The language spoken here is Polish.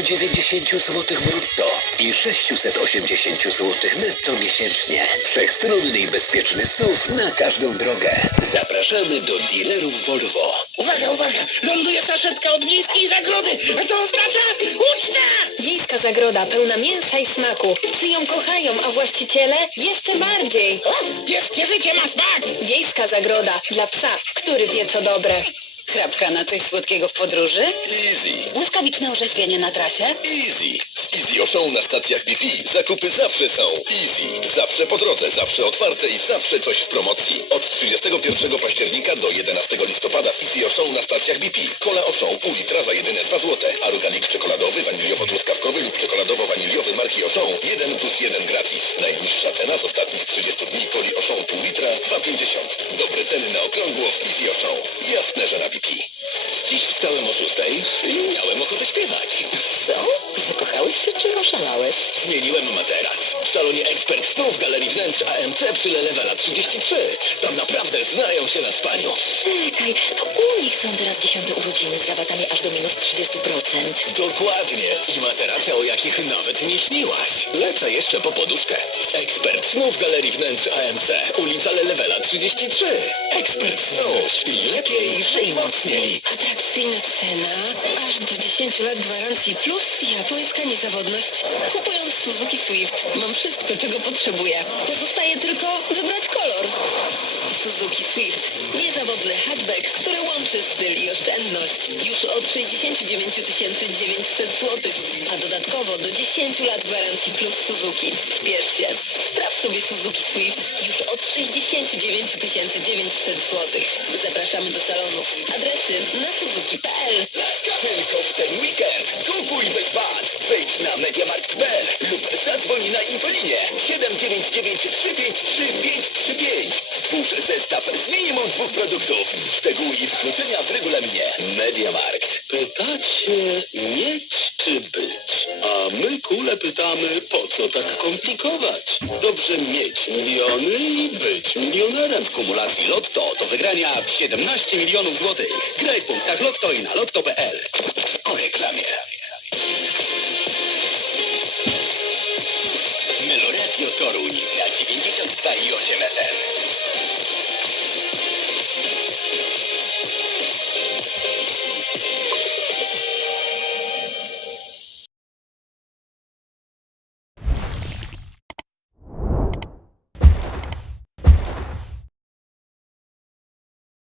290 zł brutto i 680 zł netto miesięcznie. Wszechstronny i bezpieczny SUV na każdą drogę. Zapraszamy do dealerów Volvo. Uwaga, uwaga! Ląduje saszetka od wiejskiej zagrody, a to oznacza uczta! Wiejska zagroda pełna mięsa i smaku. Psy ją kochają, a właściciele jeszcze bardziej. O, pieskie życie ma smak! Wiejska zagroda dla psa, który wie co dobre. Chrapka na coś słodkiego w podróży? Easy, Błyskawiczne orzeźwienie na trasie? easy. W Easy Show na stacjach BP zakupy zawsze są easy. Zawsze po drodze, zawsze otwarte i zawsze coś w promocji. Od 31 października do 11 listopada w Easy Show na stacjach BP. Kola Oszą pół litra za jedyne 2 zł. A rogalik czekoladowy, waniliowo-truskawkowy lub czekoladowo-waniliowy marki Oszą 1 plus 1 gratis. Najniższa cena z ostatnich 30 na okrągło w Easy Oszą. Jasne, że na BP. Dziś wstałem o 6 i miałem ochotę śpiewać. Co? Zakochałeś się czy oszalałeś? Zmieniłem materac. W salonie ekspert snu w galerii wnętrz AMC przy Lelewela 33. Tam naprawdę znają się na spaniu. Czekaj, to u nich są teraz dziesiąte urodziny z rabatami aż do minus 30%. Dokładnie. I materace, o jakich nawet nie śniłaś. Lecę jeszcze po poduszkę. Ekspert snu w galerii wnętrz AMC. Ulica Lelewela 33. Ekspert snu. Śpi lepiej, żyj mocniej. Atrakcyjna cena, aż do 10 lat gwarancji plus japońska niezawodność. Kupując Suzuki Swift mam wszystko, czego potrzebuję. Pozostaje tylko wybrać kolor. Suzuki Swift. Niezawodny hatchback, który łączy styl i oszczędność. Już od 69 900 zł, a dodatkowo do 10 lat gwarancji plus Suzuki. Spiesz się. Suzuki Swift już od 69 900 zł. Zapraszamy do salonów. Adresy na suzuki.pl Tylko w ten weekend. Kupuj bez VAT. Wejdź na mediamarkt.pl lub zadzwoń na infolinię 799 353 535. Twórz zestaw z minimum dwóch produktów. Szczegóły i wkroczenia w regulaminie. Mediamarkt. Pytacie mieć czy kule pytamy, po co tak komplikować? Dobrze mieć miliony i być milionerem. W kumulacji Lotto do wygrania 17 milionów złotych. Graj w punktach Lotto i na lotto.pl. O reklamie.